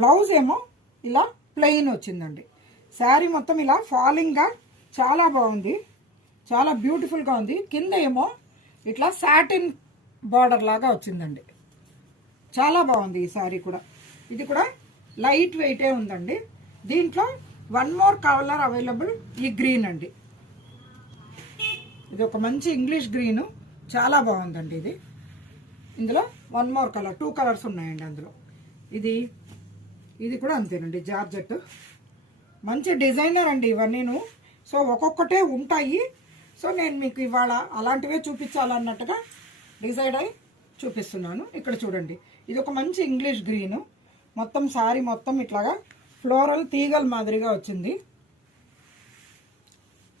Blouse ఏమో ఇలా plain వచ్చిందండి. శారీ మొత్తం ఇలా ఫాలింగ్గా చాలా బాగుంది, చాలా బ్యూటిఫుల్గా ఉంది. కింద ఏమో ఇట్లా సాటిన్ బార్డర్ లాగా వచ్చిందండి. చాలా బాగుంది ఈ శారీ కూడా. ఇది కూడా లైట్ వెయిటే ఉందండి. దీంట్లో వన్ మోర్ కలర్ అవైలబుల్, ఈ గ్రీన్ అండి. ఇది ఒక మంచి ఇంగ్లీష్ గ్రీను, చాలా బాగుందండి ఇది. ఇందులో వన్ మోర్ కలర్, 2 కలర్స్ ఉన్నాయండి అందులో. ఇది కూడా అంతేనండి, జార్జెట్. మంచి డిజైనర్ అండి ఇవన్నీను. సో ఒక్కొక్కటే ఉంటాయి. సో నేను మీకు ఇవాళ అలాంటివే చూపించాలన్నట్టుగా డిసైడ్ అయి చూపిస్తున్నాను. ఇక్కడ చూడండి, ఇది ఒక మంచి ఇంగ్లీష్ గ్రీను. మొత్తం శారీ మొత్తం ఇట్లాగా ఫ్లోరల్ తీగల మాదిరిగా వచ్చింది.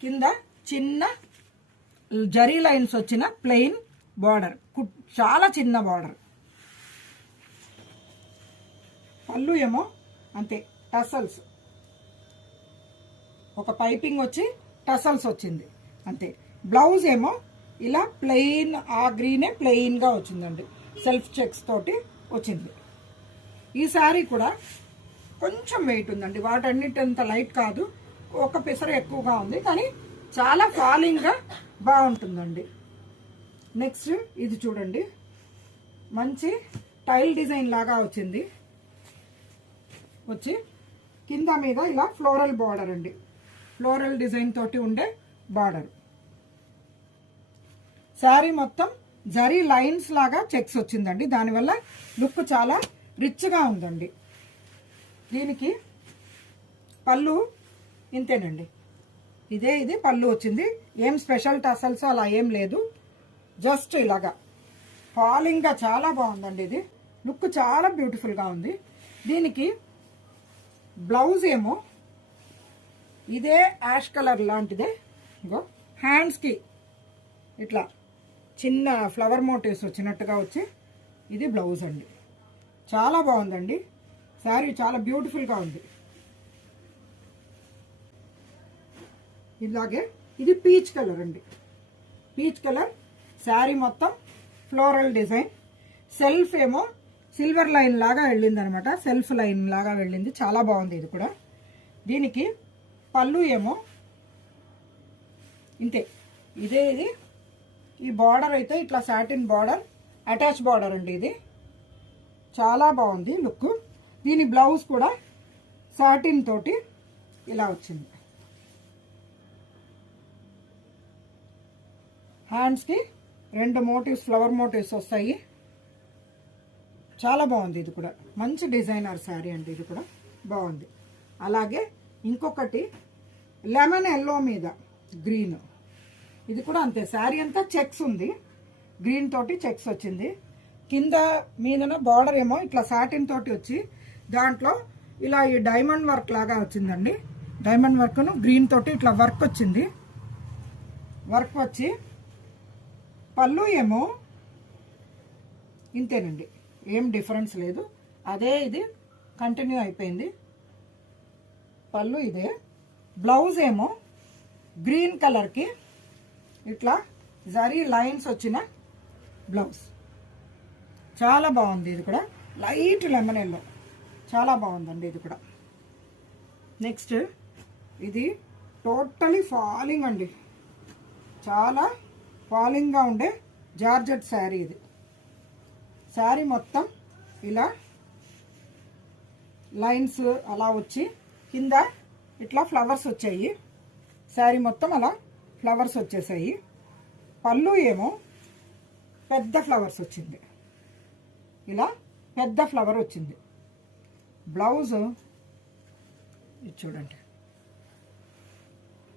కింద చిన్న జరీ లైన్స్ వచ్చిన ప్లెయిన్ బార్డర్, చాలా చిన్న బార్డర్. పళ్ళు ఏమో అంతే, టసల్స్, ఒక పైపింగ్ వచ్చి టసల్స్ వచ్చింది అంతే. బ్లౌజ్ ఏమో ఇలా ప్లెయిన్, ఆ గ్రీనే ప్లెయిన్గా వచ్చిందండి, సెల్ఫ్ చెక్స్ తోటి వచ్చింది. ఈ శారీ కూడా కొంచెం వెయిట్ ఉందండి, వాటన్నిటింత లైట్ కాదు, ఒక పిసరు ఎక్కువగా ఉంది, కానీ చాలా ఫాలింగ్గా బాగుంటుందండి. నెక్స్ట్ ఇది చూడండి, మంచి టైల్ డిజైన్ లాగా వచ్చింది. వచ్చి కింద మీద ఇలా ఫ్లోరల్ బార్డర్ అండి, ఫ్లోరల్ డిజైన్ తోటి ఉండే బార్డర్. శారీ మొత్తం జరీ లైన్స్ లాగా చెక్స్ వచ్చిందండి, దానివల్ల లుక్ చాలా రిచ్గా ఉందండి. దీనికి పళ్ళు ఇంతేనండి, ఇది పళ్ళు వచ్చింది. ఏం స్పెషల్ టసల్స్ అలా ఏం లేదు, జస్ట్ ఇలాగా ఫాలింగ్గా చాలా బాగుందండి. ఇది లుక్ చాలా బ్యూటిఫుల్గా ఉంది. దీనికి బ్లౌజ్ ఏమో ఇదే యాష్ కలర్ లాంటిదే, ఇంకో హ్యాండ్స్కి ఇట్లా చిన్న ఫ్లవర్ మోటివ్స్ వచ్చినట్టుగా వచ్చి ఇది బ్లౌజ్ అండి. చాలా బాగుందండి శారీ, చాలా బ్యూటిఫుల్గా ఉంది. ఇలాగే ఇది పీచ్ కలర్ అండి, పీచ్ కలర్. శారీ మొత్తం ఫ్లోరల్ డిజైన్, సెల్ఫ్ ఏమో సిల్వర్ లైన్ లాగా వెళ్ళింది అనమాట, సెల్ఫ్ లైన్ లాగా వెళ్ళింది, చాలా బాగుంది ఇది కూడా. దీనికి పళ్ళు ఏమో ఇంతే, ఇది ఈ బార్డర్ అయితే ఇట్లా సాటిన్ బార్డర్, అటాచ్ బార్డర్ అండి. ఇది చాలా బాగుంది లుక్. దీని బ్లౌజ్ కూడా సాటిన్ తోటి ఇలా వచ్చింది. హ్యాండ్స్కి 2 మోటివ్స్, ఫ్లవర్ మోటివ్స్ వస్తాయి. చాలా బాగుంది ఇది కూడా, మంచి డిజైనర్ శారీ అండి, ఇది కూడా బాగుంది. అలాగే ఇంకొకటి లెమన్ ఎల్లో మీద గ్రీన్, ఇది కూడా అంతే. శారీ అంతా చెక్స్ ఉంది, గ్రీన్ తోటి చెక్స్ వచ్చింది. కింద మీదన బార్డర్ ఏమో ఇట్లా సాటిన్ తోటి వచ్చి దాంట్లో ఇలా ఈ డైమండ్ వర్క్ లాగా వచ్చిందండి. డైమండ్ వర్క్ను గ్రీన్ తోటి ఇట్లా వర్క్ వచ్చింది. వర్క్ వచ్చి పళ్ళు ఏమో ఇంతేనండి, ఏం డిఫరెన్స్ లేదు, అదే ఇది కంటిన్యూ అయిపోయింది. పళ్ళు ఇదే. బ్లౌజ్ ఏమో గ్రీన్ కలర్కి ఇట్లా జరీ లైన్స్ వచ్చిన బ్లౌజ్, చాలా బాగుంది. ఇది కూడా లైట్ లెమన్ ఎల్లో, చాలా బాగుందండి ఇది కూడా. నెక్స్ట్ ఇది టోటలీ ఫాలింగ్ అండి, చాలా ఫాలింగ్గా ఉండే జార్జెట్ శారీ. ఇది శారీ మొత్తం ఇలా లైన్స్ అలా వచ్చి కింద ఇట్లా ఫ్లవర్స్ వచ్చాయి. శారీ మొత్తం అలా ఫ్లవర్స్ వచ్చేసాయి. పళ్ళు ఏమో పెద్ద ఫ్లవర్స్ వచ్చింది, ఇలా పెద్ద ఫ్లవర్ వచ్చింది. బ్లౌజ్ ఇది చూడండి,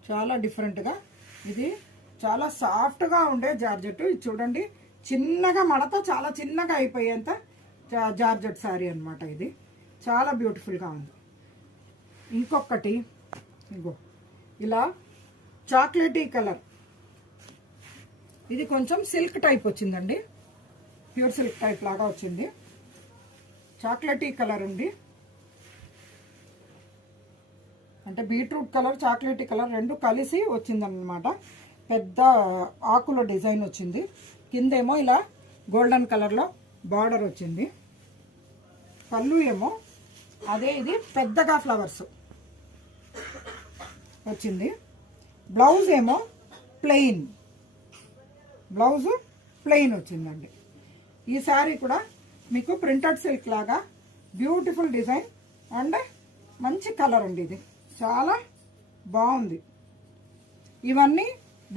చాలా డిఫరెంట్గా, ఇది చాలా సాఫ్ట్గా ఉండే జార్జెట్. ఇది చూడండి, చిన్నగా మడత చాలా చిన్నగా అయిపోయేంత జార్జెట్ శారీ అనమాట. ఇది చాలా బ్యూటిఫుల్గా ఉంది. ఇంకొకటి ఇగో ఇలా చాక్లెటీ కలర్, ఇది కొంచెం సిల్క్ టైప్ వచ్చిందండి, ప్యూర్ సిల్క్ టైప్ లాగా వచ్చింది. చాక్లెటీ కలర్ ఉంది, అంటే బీట్రూట్ కలర్, చాక్లెటీ కలర్ రెండు కలిసి వచ్చిందన్నమాట. పెద్ద ఆకుల డిజైన్ వచ్చింది. కిందేమో ఇలా గోల్డెన్ కలర్లో బార్డర్ వచ్చింది. పళ్ళు ఏమో అదే ఇది పెద్దగా ఫ్లవర్స్ వచ్చింది. బ్లౌజ్ ఏమో ప్లెయిన్, బ్లౌజ్ ప్లెయిన్ వచ్చిందండి. ఈ శారీ కూడా మీకు ప్రింటెడ్ సిల్క్ లాగా బ్యూటిఫుల్ డిజైన్ అండ్ మంచి కలర్ అండి. ఇది చాలా బాగుంది. ఇవన్నీ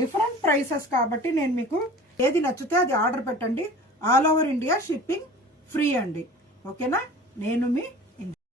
డిఫరెంట్ ప్రైసెస్ కాబట్టి నేను మీకు ఏది నచ్చితే అది ఆర్డర్ పెట్టండి. All over India shipping free అండి. ఓకేనా? నేను మీ